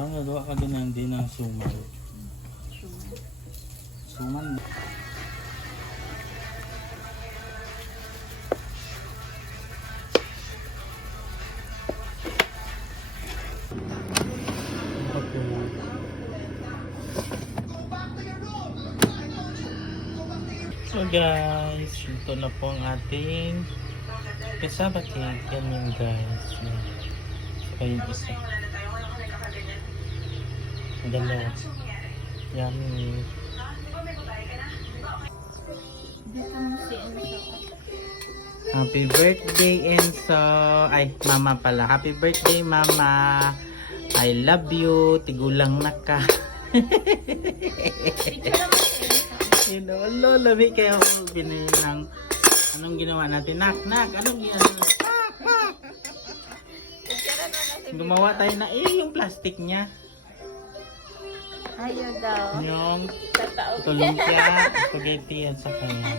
Parang nagawa ka din ng suman. Suman. So guys, ito na po ang ating cassava cake. Yan yun guys. Yan. Saka yung isa. Ang dalawa. Yummy. Happy birthday Enzo. Ay, mama pala. Happy birthday mama. I love you. Tigulang na ka. You know, labi kayo binili ng anong ginawa natin? Nak, anong ginawa? Gumawa tayo na yung plastic niya. Ayaw daw. Yung lumpia, spaghetti at saka yan.